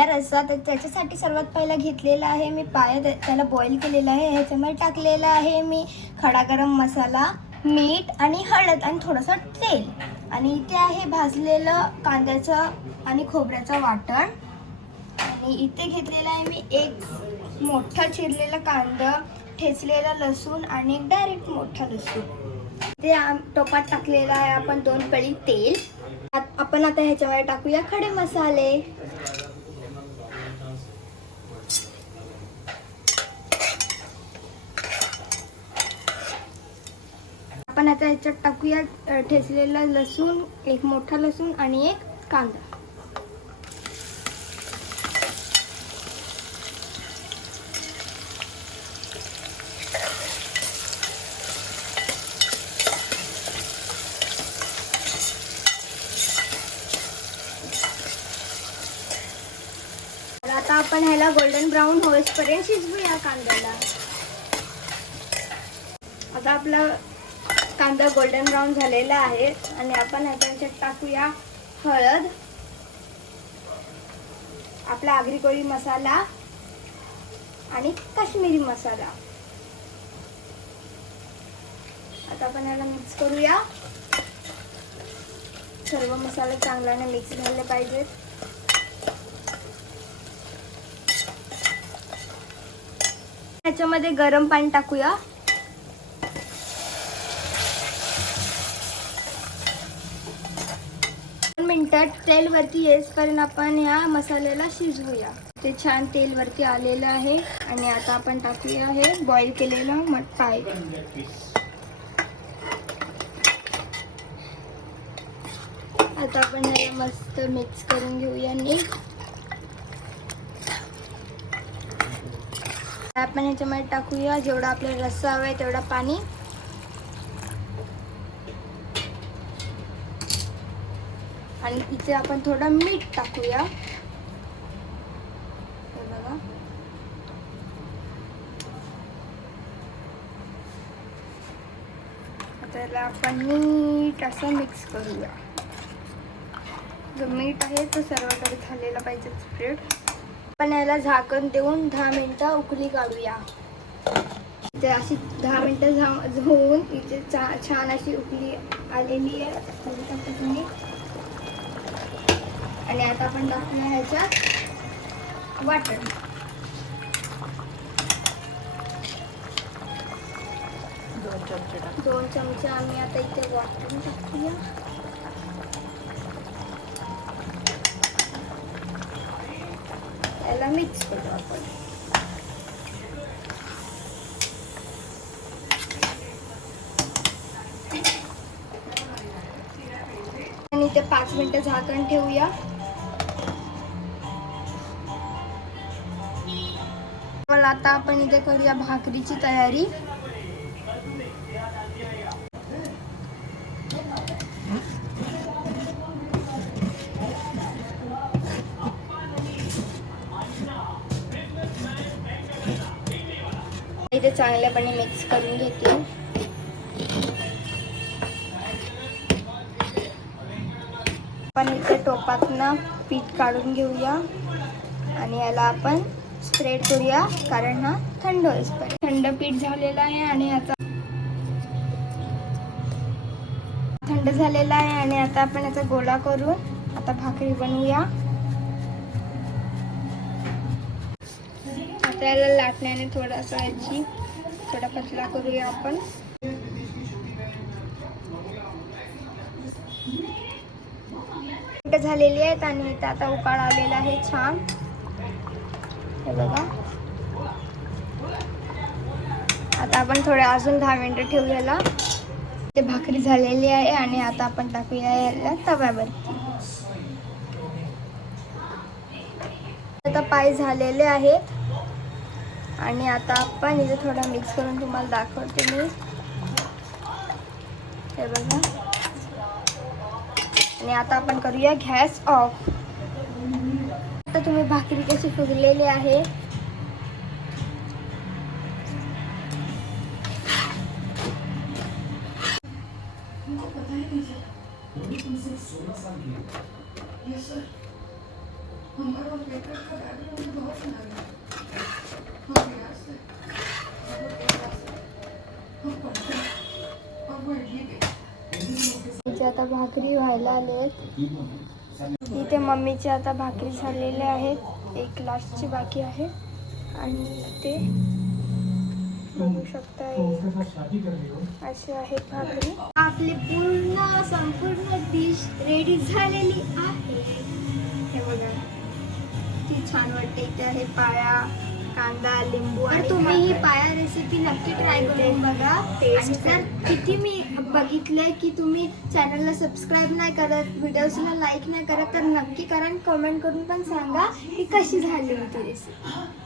रस्सा तर त्याच्यासाठी सर्वात पहिला घेतलेला आहे मी पाया. त्याला बॉईल केलेला आहे. ह्याच्यामध्ये टाकलेला आहे मी खडा गरम मसाला मीठ आणि हळद आणि थोडंसं तेल. आणि इथे आहे भाजलेलं कांद्याचं आणि खोबऱ्याचं वाटण. आणि इथे घेतलेलं आहे मी एक मोठा चिरलेला कांदा ठेचलेला लसूण आणि एक डायरेक्ट मोठा लसूण. ते आम- टोपात टाकलेलं आहे आपण दोन पळी तेल. आपण आता ह्याच्यामध्ये टाकूया खडे मसाले. आपण आता ह्याच्यात टाकूया ठेचलेला लसूण एक मोठा लसूण आणि एक कांदा. आता आपण ह्याला गोल्डन ब्राऊन होईपर्यंत शिजवूया कांद्याला. आता आपला कांदा गोल्डन ब्राऊन झालेला आहे. आणि आपण ह्याच्यात टाकूया हळद. आपला आगरी कोळी मसाला आणि काश्मीरी मसाला. आता आपण याला मिक्स करूया. सर्व मसाले चांगल्याने मिक्स झाले पाहिजेत. ह्याच्यामध्ये गरम पाणी टाकूया दोन मिनिटात तेल वरती येसपर्यंत आपण या मसाल्याला शिजवूया. ते छान तेल वरती आलेलं आहे आणि आता आपण टाकूया हे बॉईल केलेलं मट पाय आता आपण याला मस्त मिक्स करून घेऊया नीट. आपण ह्याच्यामध्ये टाकूया जेवढा आपल्याला रस्सा हवा आहे तेवढा पाणी. आणि इथे आपण थोडं मीठ टाकूया. हे बघा. त्याला आपण नीट असं मिक्स करूया. जो मीठ आहे तो सर्वकडे झालेला पाहिजे स्प्रेड आपण याला झाकण देऊन दहा मिनिटं उकळी काढूया. ते अशी दहा मिनटं झा होऊन इथे छान अशी उकळी आलेली आहे. तुम्ही आणि आता आपण टाकूया ह्याच्यात वाटण. दोन चमचे टाक. दोन चमचे आम्ही आता इथे वाटण टाकूया. याला मिक्स करू आपण. आणि इथे पाच मिनिटं झाकण ठेवूया. आता आपण इथे करूया भाकरीची तयारी. इथे चांगल्यापणे मिक्स करून घेते. आपण इथे टोपातनं पीठ काढून घेऊया. आणि याला आपण स्प्रेड करूया कारण हा थंड होईपर्यंत थंड पीठ झालेलं आहे आणि याचा थंड झालेला आहे आणि आता आपण याचा गोळा करून आता भाकरी बनवूया. आता याला लाटण्याने थोडासा याची थोडा पतला करूया आपण. झालेली आहेत आणि इथं आता उकाळ आलेला आहे छान. हे बघा. आता आपण थोडे अजून दहा मिनिटं ठेवलेला. ते भाकरी झालेली आहे आणि आता आपण टाकूया याला तव्यावरती. आता पाय झालेले आहेत. आणि आता आपण इथे थोडं मिक्स करून तुम्हाला दाखवते मी. हे बघा. आणि आता आपण करूया गॅस ऑफ. आता तुम्ही भाकरी कशी फुगलेली आहे? आता भाकरी व्हायला आले आहेत इथे मम्मीचे आता भाकरी झालेले आहेत. एक लास्टची बाकी आहे. आणि ते बघू शकता असे आहेत भाकरी. आपली पूर्ण संपूर्ण डिश रेडी झालेली आहे. हे बघा. ती छान वाटते इथे आहे पाया. कांदा लिंबू आणि तुम्ही ही पाया रेसिपी नक्की ट्राय करून बघा. आणि जर किती मी बघितलंय की तुम्ही चॅनलला सबस्क्राईब नाही करत व्हिडिओजला लाईक नाही करत तर नक्की करा आणि कमेंट करून पण सांगा की कशी झाली होती रेसिपी